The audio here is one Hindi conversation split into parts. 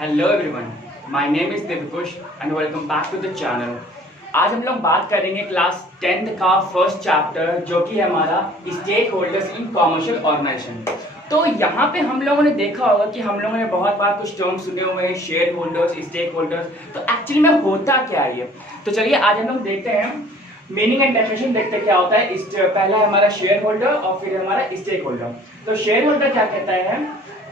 Hello everyone, my name is Divyakush and welcome back to the channel. आज हम लोग बात करेंगे क्लास 10th का फर्स्ट चैप्टर जो कि है हमारा stakeholders in commercial organisation. तो यहाँ पे हम लोगों ने देखा होगा कि हम लोगों ने बहुत बार कुछ टर्म्स सुने हुए हैं, शेयर होल्डर्स, स्टेक होल्डर्स। तो एक्चुअली में होता क्या है ये? तो चलिए आज हम लोग देखते हैं, मीनिंग एंड डेफिनेशन देखते हैं क्या होता है। पहला है हमारा शेयर होल्डर और फिर हमारा स्टेक होल्डर। तो शेयर होल्डर क्या कहता है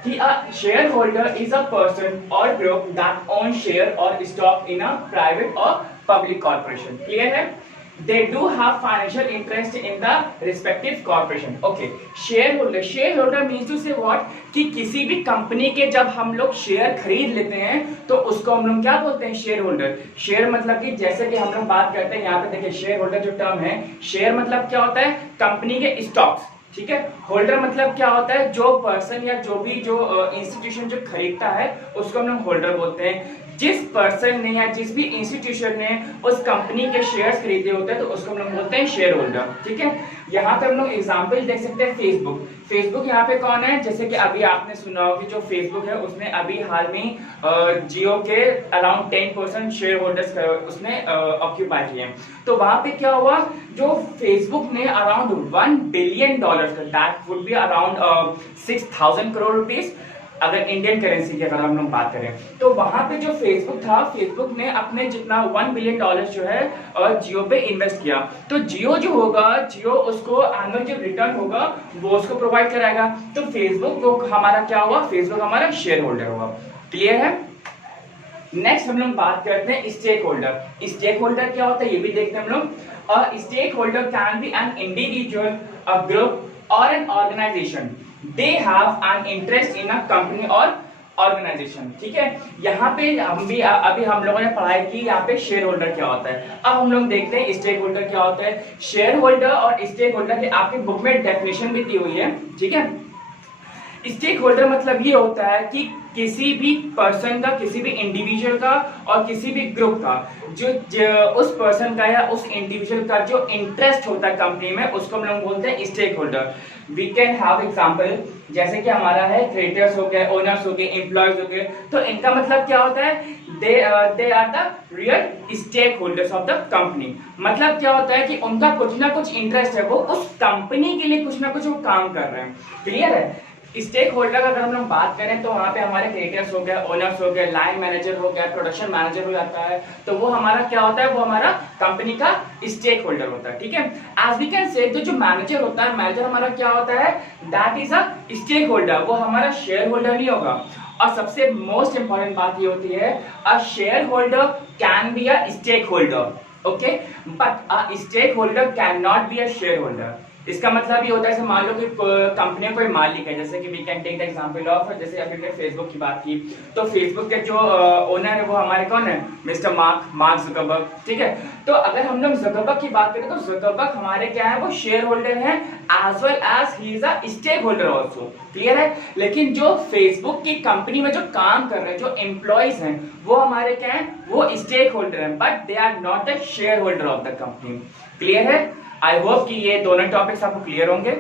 कि a shareholder is a person or group that owns share or stock in a private or public corporation. Clear है? They do have financial interest in the respective corporation. Okay. Shareholder means to say what? कि किसी भी कंपनी के जब हम लोग शेयर खरीद लेते हैं तो उसको हम लोग क्या बोलते हैं? Share holder. शेयर मतलब कि जैसे कि हम लोग बात करते हैं यहाँ पे देखिए, शेयर होल्डर जो टर्म है, शेयर मतलब क्या होता है? कंपनी के स्टॉक्स। ठीक है। होल्डर मतलब क्या होता है? जो पर्सन या जो इंस्टीट्यूशन जो खरीदता है उसको हम लोग होल्डर बोलते हैं। जिस पर्सन ने या जिस भी इंस्टीट्यूशन ने उस कंपनी के शेयर्स खरीदे होते हैं तो उसको हम लोग बोलते हैं शेयर होल्डर। ठीक है। यहाँ पे हम लोग एग्जांपल देख सकते हैं, फेसबुक यहाँ पे कौन है? जैसे कि अभी आपने सुना हो कि जो फेसबुक है उसने अभी हाल में जियो के अराउंड 10% शेयर होल्डर्स उसने ऑक्यूपाई किए हैं। तो वहां पे क्या हुआ, जो फेसबुक ने around $1 billion, that would be around 6,000 crore rupees अगर इंडियन करेंसी की अगर हम लोग बात करें, तो वहां पे जो फेसबुक था, फेसबुक ने अपने जितना $1 बिलियन जो है जियो पे इन्वेस्ट किया। तो जियो जो होगा, जियो उसको एनुअल जो रिटर्न होगा वो उसको प्रोवाइड कराएगा। तो फेसबुक वो हमारा क्या हुआ? फेसबुक हमारा शेयर होल्डर होगा। क्लियर है? नेक्स्ट हम लोग बात करते हैं स्टेक होल्डर। स्टेक होल्डर क्या होता है ये भी देखते हैं हम लोग। Stakeholder can be an individual, a group और an organisation. They have an interest in a company और ऑर्गेनाइजेशन। ठीक है। यहाँ पे अभी हम लोगों ने पढ़ाई की यहाँ पे शेयर होल्डर क्या होता है। अब हम लोग देखते हैं स्टेक होल्डर क्या होता है। शेयर होल्डर और स्टेक होल्डर की आपकी बुक में डेफिनेशन भी दी हुई है। ठीक है। स्टेक होल्डर मतलब ये होता है कि किसी भी पर्सन का, किसी भी इंडिविजुअल का और किसी भी ग्रुप का जो उस पर्सन का या उस इंडिविजुअल का जो इंटरेस्ट होता है कंपनी में, उसको हम लोग बोलते हैं stakeholder. We can have example, जैसे कि हमारा है क्रिएटर्स हो गए, ओनर्स हो गए, एम्प्लॉयज हो गए। तो इनका मतलब क्या होता है? They are the real stakeholders of the company. मतलब क्या होता है कि उनका कुछ ना कुछ इंटरेस्ट है, वो उस कंपनी के लिए कुछ ना कुछ वो काम कर रहे हैं। क्लियर है? स्टेक होल्डर का अगर हम लोग बात करें तो वहां पे हमारे क्रिएटर्स हो गए, ओनर्स हो गए, लाइन मैनेजर हो गया, प्रोडक्शन मैनेजर हो जाता है। तो वो हमारा क्या होता है? वो हमारा कंपनी का स्टेक होल्डर होता है। ठीक है। एज वी कैन से, तो जो मैनेजर होता है, मैनेजर हमारा क्या होता है? That is a stakeholder. वो हमारा शेयर होल्डर नहीं होगा। और सबसे मोस्ट इंपॉर्टेंट बात ये होती है, a shareholder can be a stakeholder. Okay, but a stakeholder can not be a shareholder. इसका मतलब ये होता है, मान लो कि कंपनी का कोई मालिक है, जैसे कि we can take the example of, जैसे अभी हमने फेसबुक की बात की, तो फेसबुक के जो ओनर है वो हमारे कौन है? Mister mark Zuckerberg. ठीक है। तो अगर हम लोग जुकरबर्ग की बात करें तो जुकरबर्ग हमारे क्या है? वो शेयर होल्डर है, as well as he is a stakeholder also. Clear है? लेकिन जो फेसबुक की कंपनी में जो काम कर रहे हैं, जो एम्प्लॉयज हैं, वो हमारे क्या है? वो स्टेक होल्डर है, but they are not the shareholder of the company. Clear है? आई होप कि ये दोनों टॉपिक्स आपको क्लियर होंगे।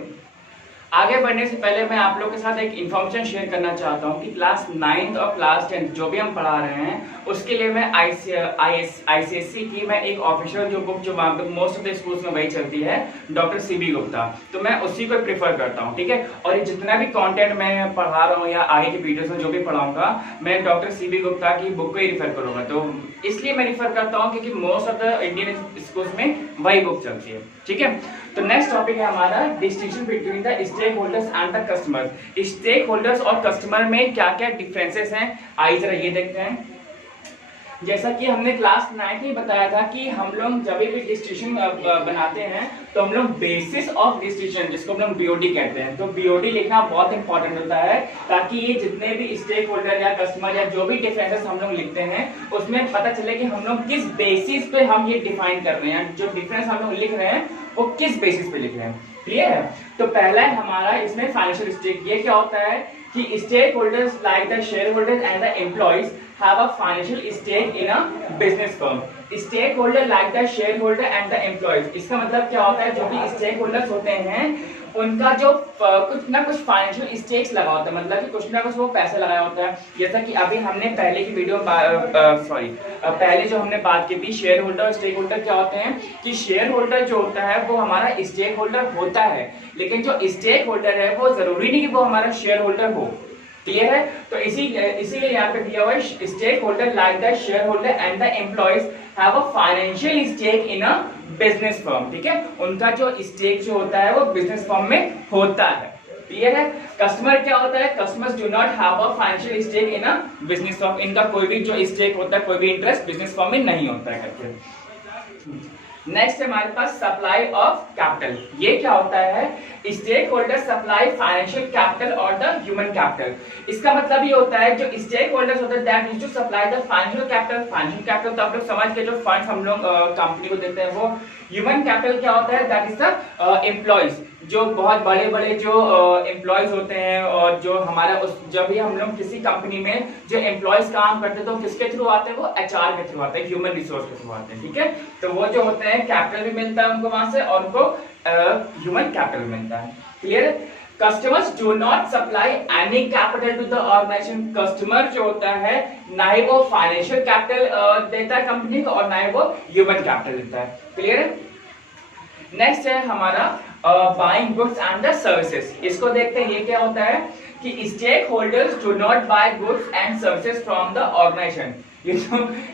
आगे बढ़ने से पहले मैं आप लोगों के साथ एक इन्फॉर्मेशन शेयर करना चाहता हूं कि क्लास 9th और क्लास 10th जो भी हम पढ़ा रहे हैं उसके लिए मैं आईसीएससी की मैं एक ऑफिशियल जो बुक जो मोस्ट ऑफ द स्कूल्स में वही चलती है, डॉक्टर सीबी गुप्ता, तो मैं उसी को प्रेफर करता हूं। ठीक है। और ये जितना भी कंटेंट मैं पढ़ा रहा हूं या आगे की वीडियोस में जो भी पढ़ाऊंगा, मैं डॉक्टर सीबी गुप्ता की बुक को ही रिफर करूंगा। तो इसलिए मैं रिफर करता हूँ क्योंकि most of the Indian schools में वही बुक चलती है। ठीक है। तो नेक्स्ट टॉपिक है हमारा distinction between the stakeholders and the customer. Stakeholders और कस्टमर में क्या क्या डिफरेंसेस हैं, आइए जरा ये देखते हैं। जैसा कि हमने क्लास 9 में बताया था कि हम लोग जब भी डिस्टिंक्शन बनाते हैं तो हम लोग बेसिस ऑफ डिस्टिंक्शन, जिसको हम लोग बीओडी कहते हैं, तो बीओडी लिखना बहुत इंपॉर्टेंट होता है, ताकि ये जितने भी स्टेक होल्डर या कस्टमर या जो भी डिफरेंसेस हम लोग लिखते हैं उसमें पता चले कि हम लोग किस बेसिस पे हम ये डिफाइन कर रहे हैं, जो डिफरेंस हम लोग लिख रहे हैं वो किस बेसिस पे लिख रहे हैं। क्लियर है? तो पहला है हमारा इसमें फाइनेंशियल स्टेक। ये क्या होता है कि stakeholders like the shareholders and the employees have a financial stake in a business firm. Stakeholder like the shareholder and the employees. इसका मतलब क्या होता है? जो भी स्टेक होल्डर्स होते हैं उनका जो कुछ ना कुछ फाइनेंशियल स्टेक्स लगा होता है, मतलब कि कुछ ना कुछ वो पैसे लगाया होता है। जैसा कि अभी हमने पहले की वीडियो पहले जो हमने बात की थी शेयर होल्डर और स्टेक होल्डर क्या होते हैं, कि शेयर होल्डर जो होता है वो हमारा स्टेक होल्डर होता है, लेकिन जो स्टेक होल्डर है वो जरूरी नहीं कि वो हमारा शेयर होल्डर हो। क्लियर है? तो इसीलिए यहाँ पे दिया हुआ है stakeholder like the shareholder and the employees have a financial stake in a business firm. ठीक है, उनका जो स्टेक जो होता है वो बिजनेस फर्म में होता है। क्लियर है? कस्टमर क्या होता है, customers do not have a financial stake in a business firm, इनका कोई भी जो स्टेक होता है, कोई भी इंटरेस्ट बिजनेस फर्म में नहीं होता है करके। नेक्स्ट हमारे पास सप्लाई ऑफ कैपिटल। ये क्या होता है, stakeholder supply financial capital और द ह्यूमन कैपिटल। इसका मतलब ये होता है जो स्टेक होल्डर्स होते हैं that used to supply the financial capital. Financial capital तो आप लोग समझ के, जो फंड्स हम लोग कंपनी को देते हैं वो। ह्यूमन कैपिटल क्या होता है, दैट इज द एम्प्लॉइज, जो बहुत बड़े बड़े जो एम्प्लॉयज होते हैं, और जो हमारा जब भी हम लोग किसी कंपनी में जो एम्प्लॉयज काम करते हैं तो किसके थ्रू आते हैं, वो एचआर के थ्रू आते हैं, ह्यूमन रिसोर्स के थ्रू आते हैं। ठीक है, तो वो जो होते हैं कैपिटल भी मिलता है उनको वहां से, और उनको ह्यूमन कैपिटल मिलता है। Clear? Customers do not supply any capital to the organisation. Customer जो होता है ना ही वो फाइनेंशियल कैपिटल देता है कंपनी को, और ना ही वो ह्यूमन कैपिटल देता है। क्लियर है? नेक्स्ट है हमारा buying goods and the services. इसको देखते हैं, ये क्या होता है कि stakeholders do not buy goods and services from the organisation.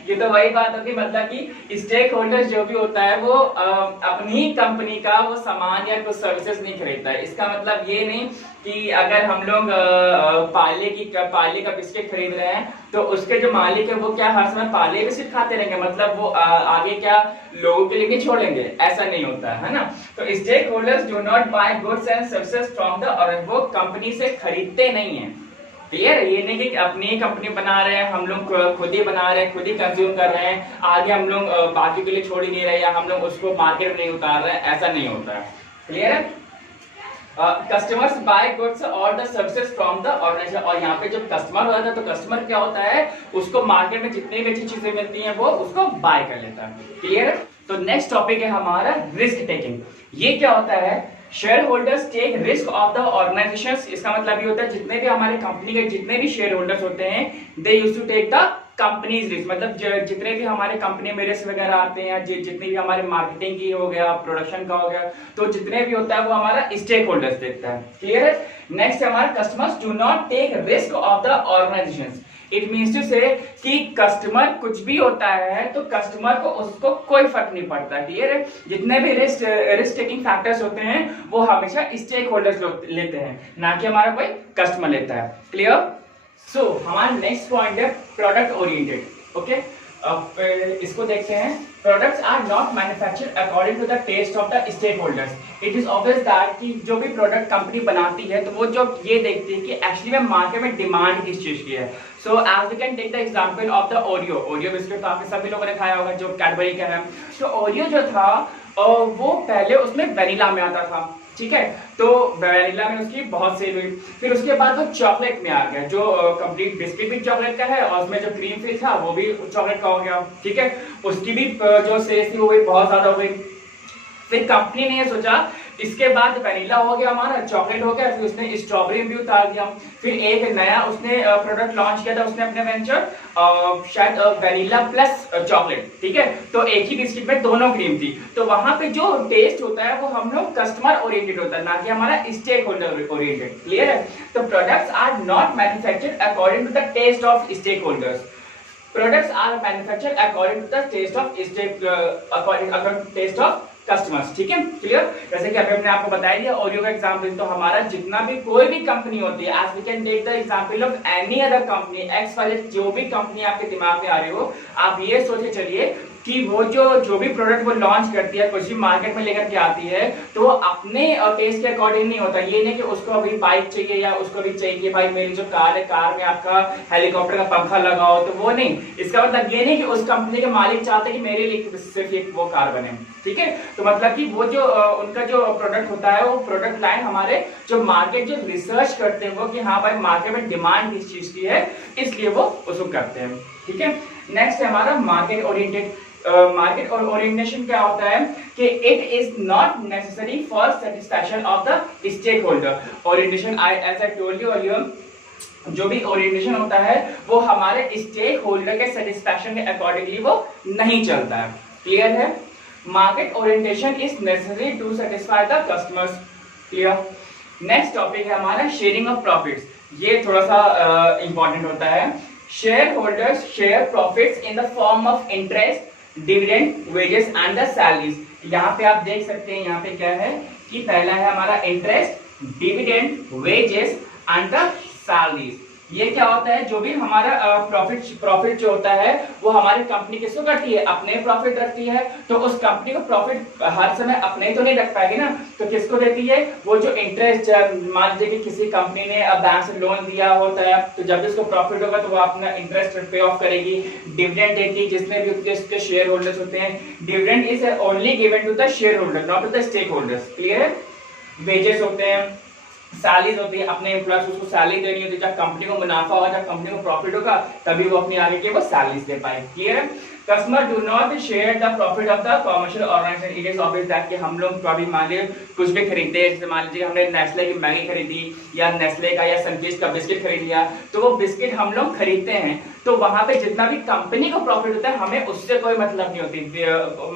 ये तो वही बात होगी, मतलब कि स्टेक होल्डर जो भी होता है वो अपनी कंपनी का वो सामान या कुछ सर्विसेज नहीं खरीदता है। इसका मतलब ये नहीं कि अगर हम लोग पार्ले का बिस्किट खरीद रहे हैं तो उसके जो मालिक है वो क्या हर समय पार्ले बिस्किट खाते रहेंगे, मतलब वो आगे क्या लोगों के लिए नहीं छोड़ेंगे, ऐसा नहीं होता है ना। तो stakeholders do not buy goods and services from the, और वो कंपनी से खरीदते नहीं है। क्लियर? ये नहीं कि अपनी कंपनी बना रहे हैं, हम लोग खुद ही बना रहे हैं, खुद ही कंज्यूम कर रहे हैं, आगे हम लोग बाकी के लिए छोड़ ही नहीं रहे, या हम लोग उसको मार्केट में नहीं उतार रहे हैं, ऐसा नहीं होता है। क्लियर है? कस्टमर्स बाय गुड्स और the services from the organisation. और यहाँ पे जब कस्टमर होता है तो कस्टमर क्या होता है, उसको मार्केट में जितनी भी अच्छी चीजें मिलती हैं वो उसको बाय कर लेता है। क्लियर है? तो नेक्स्ट टॉपिक है हमारा रिस्क टेकिंग। ये क्या होता है, shareholders take risk of the organisations. इसका मतलब ये होता है जितने भी हमारे कंपनी के जितने भी शेयर होल्डर्स होते हैं they used to take the companies risk, मतलब जितने भी हमारे कंपनी में रिस्क वगैरह आते हैं, जितनी भी हमारे मार्केटिंग की हो गया, प्रोडक्शन का हो गया, तो जितने भी होता है वो हमारा स्टेक होल्डर्स देखता है। क्लियर है? नेक्स्ट हमारा customers do not take risk of the organisations. It means to say कि कस्टमर कुछ भी होता है तो कस्टमर को उसको कोई फर्क नहीं पड़ता। क्लियर है? जितने भी रिस्क टेकिंग फैक्टर्स होते हैं वो हमेशा स्टेक होल्डर्स लेते हैं, ना कि हमारा कोई कस्टमर लेता है। क्लियर? सो हमारा नेक्स्ट पॉइंट है प्रोडक्ट ओरिएंटेड। ओके, अब इसको देखते हैं। Products are not manufactured according to the taste of the stakeholders. It is obvious that कि जो भी प्रोडक्ट कंपनी बनाती है तो वो जो ये देखती है कि एक्चुअली में मार्केट में डिमांड किस चीज की है। So as we can take the example of the Oreo biscuit, तो आपने सभी लोगों ने खाया होगा, जो कैडबरी का है। तो ओरियो जो था वो पहले उसमें वेनिला में आता था। ठीक है, तो वेनिला में उसकी बहुत सेल हुई, फिर उसके बाद वो चॉकलेट में आ गया, जो कंप्लीट बिस्किट भी चॉकलेट का है और उसमें जो क्रीम फिल था वो भी चॉकलेट का हो गया। ठीक है, उसकी भी जो सेल्स थी वो भी बहुत ज्यादा हो गई। फिर कंपनी ने ये सोचा, इसके बाद वेनिला हो गया हमारा, चॉकलेट हो गया, फिर उसने स्ट्रॉबेरी भी उतार दिया। फिर एक नया उसने प्रोडक्ट लॉन्च किया था उसने अपने वेंचर, शायद वेनिला प्लस चॉकलेट। ठीक है, तो एक ही बिस्किट में दोनों क्रीम थी। तो वहां पे जो टेस्ट होता है वो हम लोग कस्टमर ओरिएंटेड होता है, ना कि हमारा स्टेक होल्डर ओरिएंटेड। क्लियर है? तो products are not manufactured according to the taste of stakeholders. Products are manufactured according to the taste of taste of customers. ठीक है, क्लियर? जैसे कि अभी हमने आपको बताया दिया ओरियो का एग्जांपल, तो हमारा जितना भी कोई भी कंपनी होती है, as we can take the example of any other company X Y, जो भी कंपनी आपके दिमाग में आ रही हो, आप ये सोचे चलिए कि वो जो भी प्रोडक्ट वो लॉन्च करती है, कुछ भी मार्केट में लेकर के आती है, तो वो अपने टेस्ट के अकॉर्डिंग नहीं होता। ये नहीं कि उसको अभी बाइक चाहिए या उसको भी चाहिए भाई मेरी जो कार है, कार में आपका हेलीकॉप्टर का पंखा लगाओ, तो वो नहीं। इसका मतलब ये नहीं कि उस कंपनी के मालिक चाहते कि मेरे लिए सिर्फ एक वो कार बने। ठीक है, तो मतलब कि वो जो उनका जो प्रोडक्ट होता है वो प्रोडक्ट लाइन हमारे जो मार्केट जो रिसर्च करते हैं वो कि हाँ भाई मार्केट में डिमांड किस चीज की है, इसलिए वो उसको करते हैं। ठीक है। नेक्स्ट है हमारा मार्केट ओरिएंटेड। मार्केट ओरिएंटेशन क्या होता है कि it is not necessary for satisfaction of the stakeholder. Orientation as I told you earlier, जो भी ओरिएंटेशन होता है वो हमारे स्टेक होल्डर के सेटिस्फैक्शन के अकॉर्डिंगली वो नहीं चलता है। क्लियर है? Market orientation is necessary to satisfy the customers. Clear? Next topic है हमारा शेयरिंग ऑफ प्रॉफिट्स। ये थोड़ा सा इंपॉर्टेंट होता है। Share holders share profits in the form of interest, dividend, wages and the salaries. यहाँ पे आप देख सकते हैं, यहाँ पे क्या है कि पहला है हमारा interest, dividend, wages and the salaries. ये क्या होता है, जो भी हमारा प्रॉफिट जो होता है वो हमारी कंपनी किसको करती है, अपने प्रॉफिट रखती है। तो उस कंपनी को प्रॉफिट हर समय अपने ही तो नहीं रख पाएगी ना, तो किसको देती है, वो जो इंटरेस्ट, मान लीजिए कि किसी कंपनी ने बैंक से लोन दिया होता है, तो जब भी उसको प्रॉफिट होगा तो वो अपना इंटरेस्ट पे ऑफ करेगी। डिविडेंड देती है जिसमें भी उसके शेयर होल्डर्स होते हैं। Dividend is only given to the shareholder, not to the stakeholders. Clear है? वेजेस होते हैं, सैलरीज होती है, अपने एम्प्लॉयज उसको सैलरी देनी होती है। जब कंपनी को मुनाफा होगा, जब कंपनी को प्रॉफिट होगा, तभी वो अपनी आगे के वो सैलरीज दे पाए। क्लियर है? Customer do not share the profit of the commercial organization. It is obvious that कि हम लोग कभी मान लीजिए कुछ भी खरीदते हैं, जैसे मान लीजिए हमने नेस्ले की मैगी खरीदी या नेस्ले का या सनफीस्ट का बिस्किट खरीद लिया, तो वो बिस्किट हम लोग खरीदते हैं, तो वहां पे जितना भी कंपनी को प्रॉफिट होता है हमें उससे कोई मतलब नहीं होती,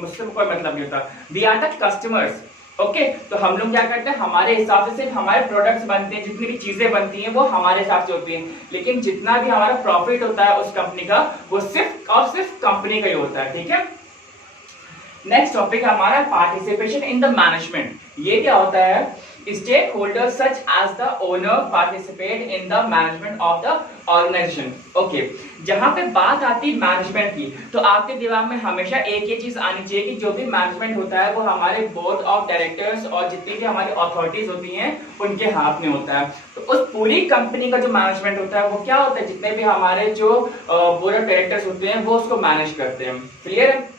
मुझसे कोई मतलब नहीं होता। We are the customers. Okay, तो हम लोग क्या करते हैं, हमारे हिसाब से सिर्फ हमारे प्रोडक्ट्स बनते हैं, जितनी भी चीजें बनती हैं वो हमारे हिसाब से होती हैं, लेकिन जितना भी हमारा प्रॉफिट होता है उस कंपनी का वो सिर्फ और सिर्फ कंपनी का ही होता है। ठीक है। नेक्स्ट टॉपिक है हमारा पार्टिसिपेशन इन द मैनेजमेंट। ये क्या होता है, stakeholder such as the owner participate in the management of the organization. Okay, जहां पे बात आती है मैनेजमेंट की, तो आपके दिमाग में हमेशा एक ही चीज आनी चाहिए कि जो भी मैनेजमेंट होता है वो हमारे बोर्ड ऑफ डायरेक्टर्स और जितनी भी हमारी अथॉरिटीज होती हैं उनके हाथ में होता है। तो उस पूरी कंपनी का जो मैनेजमेंट होता है वो क्या होता है, जितने भी हमारे जो बोर्ड ऑफ डायरेक्टर्स होते हैं वो उसको मैनेज करते हैं। क्लियर है?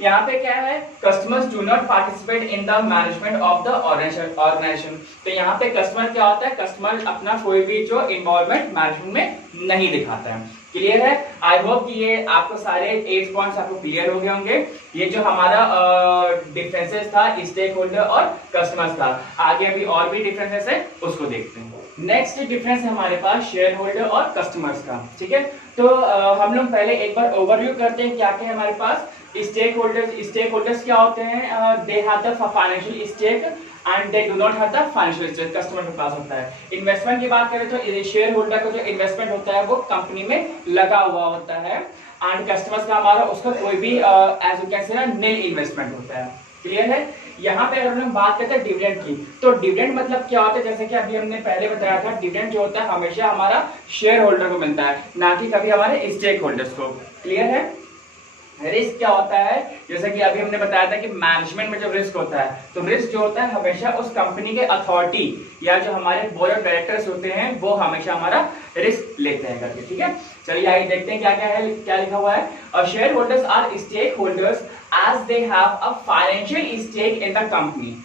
यहाँ पे क्या है, customers do not participate in the management of the organization. तो यहाँ पे कस्टमर क्या होता है, कस्टमर अपना कोई भी जो इन्वॉल्वमेंट मैनेजमेंट में नहीं दिखाता है। क्लियर है? आई होप कि ये आपको सारे 8 पॉइंट्स आपको क्लियर हो गए होंगे। ये जो हमारा डिफरेंसेस था स्टेक होल्डर और कस्टमर्स था, आगे अभी और भी डिफरेंसेस है उसको देखते हैं। नेक्स्ट डिफरेंस है हमारे पास शेयर होल्डर और कस्टमर्स का। ठीक है, तो हम लोग पहले एक बार ओवरव्यू करते हैं क्या क्या है हमारे पास। स्टेक होल्डर्स क्या होते हैं, they have the financial stake and they do not have the financial stake. Customer के पास होता है। इन्वेस्टमेंट की बात करें तो शेयर होल्डर का जो इन्वेस्टमेंट होता है वो कंपनी में लगा हुआ होता है, एंड कस्टमर्स का हमारा उसका कोई भी एज यू कैन से ना नील इन्वेस्टमेंट होता है। क्लियर है? यहाँ पे अगर हम लोग बात करते हैं डिविडेंड की, तो डिविडेंड मतलब क्या होता है, जैसे कि अभी हमने पहले बताया था, डिविडेंड जो होता है हमेशा हमारा शेयर होल्डर को मिलता है, ना कि कभी हमारे स्टेक होल्डर्स को। क्लियर है? रिस्क क्या होता है, जैसे कि अभी हमने बताया था कि मैनेजमेंट में जो रिस्क होता है, तो रिस्क जो होता है हमेशा उस कंपनी के अथॉरिटी या जो हमारे बोर्ड ऑफ डायरेक्टर्स होते हैं वो हमेशा हमारा रिस्क लेते हैं करके। ठीक है, चलिए आइए देखते हैं क्या क्या है, क्या लिखा हुआ है। और shareholders are stake holders as they have a financial stake in the company.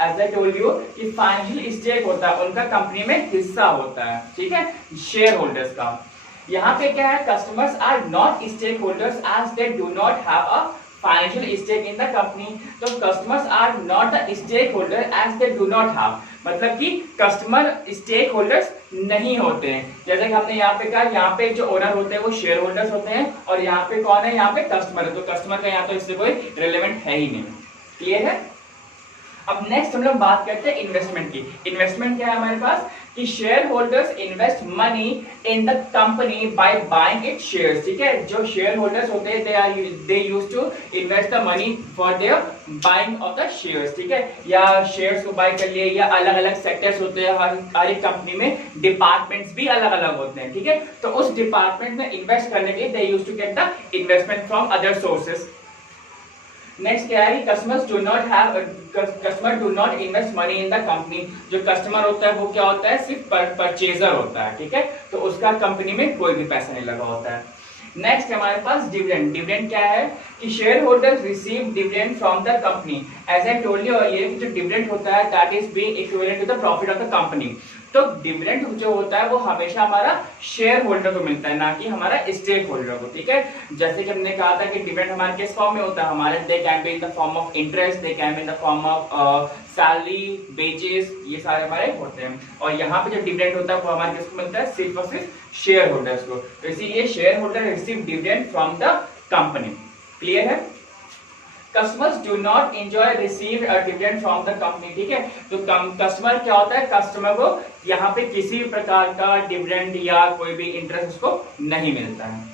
As I told you कि फाइनेंशियल स्टेक होता है, उनका कंपनी में हिस्सा होता है। ठीक है, शेयर होल्डर्स का। यहाँ पे क्या है, customers are not stake holders as they do not have a financial stake in the company. तो customers are not the stakeholder as they do not have, मतलब कि कस्टमर स्टेक होल्डर्स नहीं होते हैं। जैसे कि हमने यहाँ पे कहा, यहाँ पे जो ओनर होते हैं वो शेयर होल्डर्स होते हैं, और यहाँ पे कौन है, यहाँ पे कस्टमर है। तो कस्टमर का यहाँ तो इससे कोई रिलेवेंट है ही नहीं। क्लियर है? अब नेक्स्ट हम लोग बात करते हैं इन्वेस्टमेंट की। इन्वेस्टमेंट क्या है हमारे पास कि shareholders invest money in the company by buying it shares. ठीक है, जो शेयर होल्डर्स होते हैं they used to invest the money for their buying of the shares. ठीक है, या शेयर्स को बाय कर लिए, या अलग अलग सेक्टर्स होते हैं, हर एक कंपनी में डिपार्टमेंट्स भी अलग अलग होते हैं। ठीक है, तो उस डिपार्टमेंट में इन्वेस्ट करने के लिए they used to get the investment from other sources. Next क्या है, customer do not invest money in the company. जो कस्टमर होता है वो क्या होता है, सिर्फ परचेजर होता है। ठीक है, तो उसका कंपनी में कोई भी पैसा नहीं लगा होता है। नेक्स्ट हमारे पास डिविडेंड। डिविडेंड क्या है कि shareholders receive dividend from the company. As I told you earlier, जो डिविडेंड होता है that is being equivalent to the profit of the company. तो डिविडेंड जो होता है वो हमेशा हमारा शेयर होल्डर को मिलता है, ना कि हमारा स्टेक होल्डर को, ठीक है। जैसे कि हमने कहा था कि डिविडेंड हमारे किस फॉर्म में होता है, हमारे they can be in the form of interest, they can be in the form of salary, wages, ये सारे हमारे होते हैं। और यहाँ पे जो डिविडेंड होता है वो हमारे किसको मिलता है, सिर्फ और सिर्फ शेयर होल्डर्स को। तो इसीलिए shareholder receive dividend from the company. Clear है। Customers do not enjoy receive a dividend from the company, ठीक है। तो कस्टमर क्या होता है, कस्टमर को यहाँ पे किसी भी प्रकार का डिविडेंड या कोई भी इंटरेस्ट उसको नहीं मिलता है।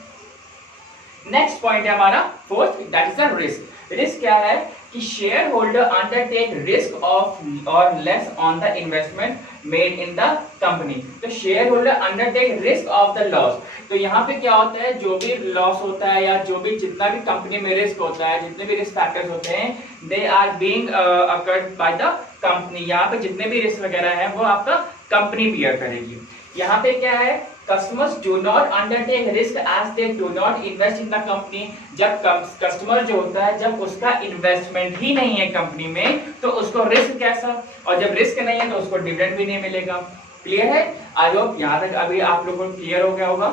नेक्स्ट पॉइंट है हमारा fourth, that is the risk. Risk क्या है कि shareholder undertake risk of और loss on the investment made in the company. तो shareholder undertake risk of the loss. तो यहाँ पे क्या होता है, जो भी लॉस होता है या जो भी जितना भी कंपनी में रिस्क होता है, जितने भी रिस्क फैक्टर्स होते हैं, they are being occurred by the company. यहाँ पे जितने भी रिस्क वगैरह है वो आपका कंपनी बियर करेगी। यहाँ पे क्या है, customers do not undertake risk as they do not invest in the company. जब कस्टमर जो होता है, जब उसका इन्वेस्टमेंट ही नहीं है कंपनी में, तो उसको रिस्क कैसा, और जब रिस्क नहीं है तो उसको डिविडेंड भी नहीं मिलेगा। क्लियर है। आई होप यहाँ तक अभी आप लोगों को क्लियर हो गया होगा।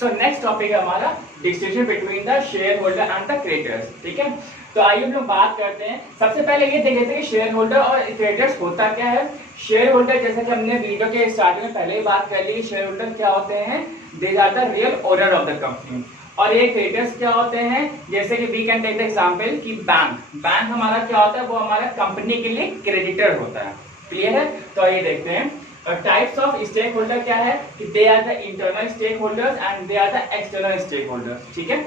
सो नेक्स्ट टॉपिक है हमारा distinction between the shareholder and the creditors, ठीक है। तो आइए हम लोग बात करते हैं। सबसे पहले ये देख लेते हैं कि शेयर होल्डर और क्रेडिटर्स होता क्या है। शेयर होल्डर, जैसे कि हमने वीडियो के स्टार्टिंग में पहले ही बात कर ली, शेयर होल्डर क्या होते हैं, they are the real owner of the company. और ये क्रेडिटर्स क्या होते हैं, जैसे कि we can take the example कि बैंक हमारा क्या होता है, वो हमारा कंपनी के लिए क्रेडिटर होता है। क्लियर है। तो आइए देखते हैं टाइप्स ऑफ स्टेक होल्डर क्या है, कि they are the internal stakeholders and they are the external stakeholders, ठीक है।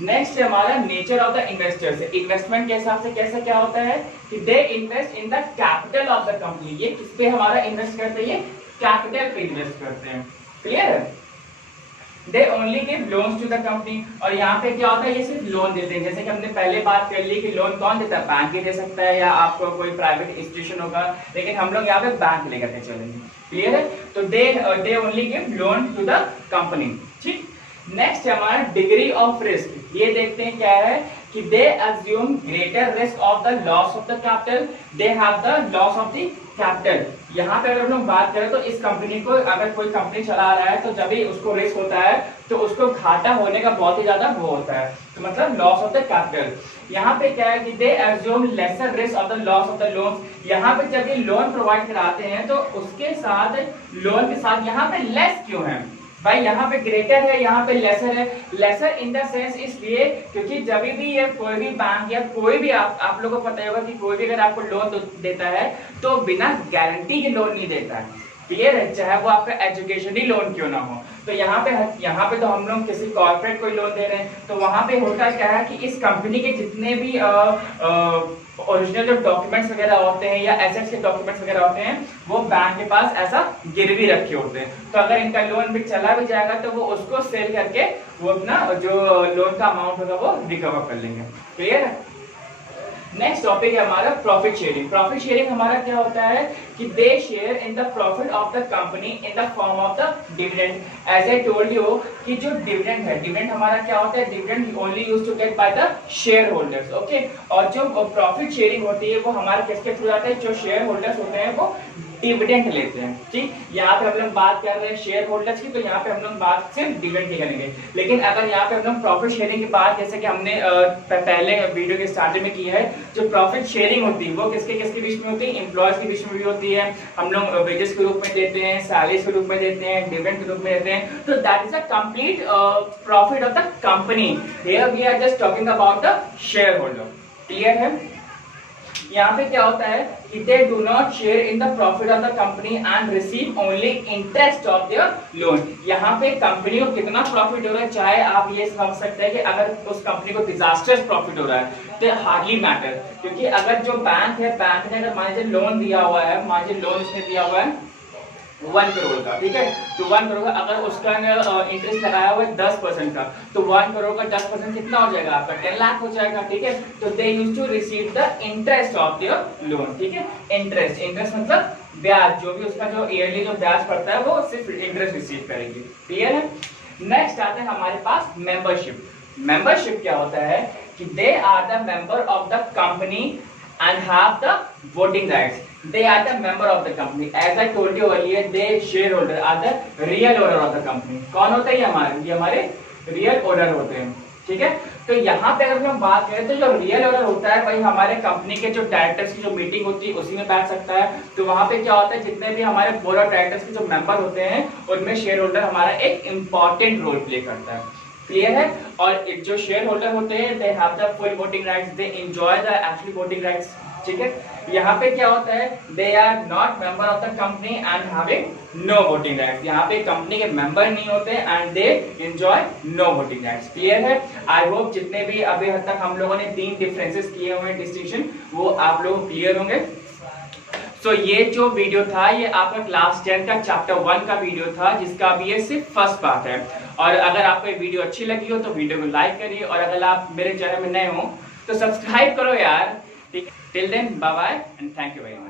नेक्स्ट है हमारा nature of the investors. Investment के हिसाब से कैसा क्या होता है कि they invest in the capital of the company. ये किस पे हमारा इन्वेस्ट करते हैं, ये कैपिटल पे इन्वेस्ट करते हैं। क्लियर है। They only give loans to the company. और यहाँ पे क्या होता है, ये सिर्फ लोन देते हैं। जैसे कि हमने पहले बात कर ली कि लोन कौन देता है, बैंक ही दे सकता है या आपको कोई प्राइवेट इंस्टीट्यूशन होगा, लेकिन हम लोग यहाँ पे बैंक लेकर के चलेंगे। क्लियर है। तो they only give loan to the company, ठीक। नेक्स्ट है हमारा डिग्री ऑफ रिस्क। ये देखते हैं क्या है कि they assume greater risk of the loss of the capital, they have the loss of the capital. यहाँ पे अगर हम लोग बात करें तो इस कंपनी को, अगर कोई कंपनी चला रहा है तो जब भी उसको रिस्क होता है तो उसको घाटा होने का बहुत ही ज्यादा वो होता है, तो मतलब लॉस ऑफ द कैपिटल। यहाँ पे क्या है कि they assume lesser risk of the loss of the loan. यहाँ पे जब ये लोन प्रोवाइड कराते हैं तो उसके साथ, लोन के साथ यहाँ पे लेस क्यों है भाई, यहाँ पे ग्रेटर है, यहाँ पे लेसर है। लेसर इन द सेंस इसलिए क्योंकि जब भी ये कोई भी बैंक या कोई भी आप लोगों को पता ही होगा कि कोई भी अगर आपको लोन देता है तो बिना गारंटी के लोन नहीं देता है। क्लियर है। चाहे वो आपका एजुकेशनल लोन क्यों ना हो। तो यहाँ पे तो हम लोग किसी कॉर्पोरेट कोई लोन दे रहे हैं, तो वहां पे होता क्या है कि इस कंपनी के जितने भी ओरिजिनल जो डॉक्यूमेंट्स वगैरह होते हैं या एसेट्स के डॉक्यूमेंट्स वगैरह होते हैं, वो बैंक के पास ऐसा गिरवी रखे होते हैं। तो अगर इनका लोन भी चला भी जाएगा तो वो उसको सेल करके वो अपना जो लोन का अमाउंट होगा वो रिकवर कर लेंगे। क्लियर है। नेक्स्ट टॉपिक है हमारा प्रॉफिट शेयरिंग। प्रॉफिट शेयरिंग हमारा क्या होता है कि they share in the profit of the company in the form of the dividend. As I told you कि जो डिविडेंड है, डिविडेंड हमारा क्या होता है, dividend only used to get by the shareholder, okay. और जो प्रॉफिट शेयरिंग होती है वो हमारे किसके थ्रू आते हैं, जो शेयर होल्डर्स होते हैं वो डिविडेंड लेते हैं, ठीक। यहाँ पे हम लोग बात कर रहे हैं शेयर होल्डर्स की, तो यहाँ पे हम लोग बात सिर्फ डिविडेंड की करेंगे। लेकिन अगर यहाँ पे हम लोग प्रॉफिट शेयरिंग की बात, जैसे कि हमने पहले वीडियो के स्टार्टिंग में की है, जो प्रॉफिट शेयरिंग होती है वो किसके बीच में होती है, एम्प्लॉयज के बीच में भी होती है। हम लोग वेजेस के रूप में देते हैं, सैलरीज के रूप में देते हैं, डिविडेंड के रूप में देते हैं। तो that is a complete profit of the company. Here we are just talking about the shareholder. Clear है। यहाँ पे क्या होता है कि they do not share in the profit of the company and receive only interest of their loan. यहाँ पे कंपनी को कितना प्रॉफिट हो रहा है, चाहे आप ये समझ सकते हैं कि अगर उस कंपनी को डिजास्टर्स प्रॉफिट हो रहा है तो हार्डली मैटर, क्योंकि अगर जो बैंक है, बैंक ने अगर मान लीजिए लोन दिया हुआ है, मान लीजिए लोन उसने दिया हुआ है 1 करोड़ का, ठीक है। तो 1 करोड़ का अगर उसका इंटरेस्ट लगाया हुआ है 10% का, तो 1 करोड़ का 10% कितना हो जाएगा आपका, 10 लाख हो जाएगा, ठीक है। तो they used to receive the interest of their loan, ठीक है। इंटरेस्ट मतलब ब्याज, जो भी उसका जो ईयरली जो ब्याज पड़ता है वो सिर्फ इंटरेस्ट रिसीव करेगी। क्लियर है। नेक्स्ट आता है हमारे पास मेंबरशिप। मेंबरशिप क्या होता है कि they are the member of the company and have the voting rights. they are the member of the company. As I told you earlier, they shareholder are the real owner of the company. कौन होता है ये हमारे रियल ओनर होते हैं, ठीक है। तो यहाँ पे अगर हम बात करें तो जो रियल ओनर होता है वही हमारे कंपनी के जो डायरेक्टर्स की जो मीटिंग होती है उसी में बैठ सकता है। तो वहाँ पे क्या होता है, जितने भी हमारे बोर्ड ऑफ डायरेक्टर्स के जो मेंबर होते हैं उनमें शेयर होल्डर हमारा एक इम्पॉर्टेंट रोल प्ले करता है। क्लियर है। और जो शेयर होल्डर होते हैं they have the full voting rights, they enjoy the actually voting rights, ठीक है। यहाँ पे क्या होता है, they are not member of the company and having no voting rights. यहाँ पे कंपनी के मेंबर नहीं होते and they enjoy no voting rights. Clear है। आई होप जितने भी अभी हद तक हम लोगों ने 3 डिफरेंसेस किए हुए हैं डिस्टिंक्शन, वो आप लोग क्लियर होंगे। तो ये जो वीडियो था ये आपका क्लास 10 का चैप्टर 1 का वीडियो था, जिसका अभी ये सिर्फ फर्स्ट पार्ट है। और अगर आपको ये वीडियो अच्छी लगी हो तो वीडियो को लाइक करिए, और अगर आप मेरे चैनल में नए हो तो सब्सक्राइब करो यार, ठीक है। Till then bye bye and thank you very much.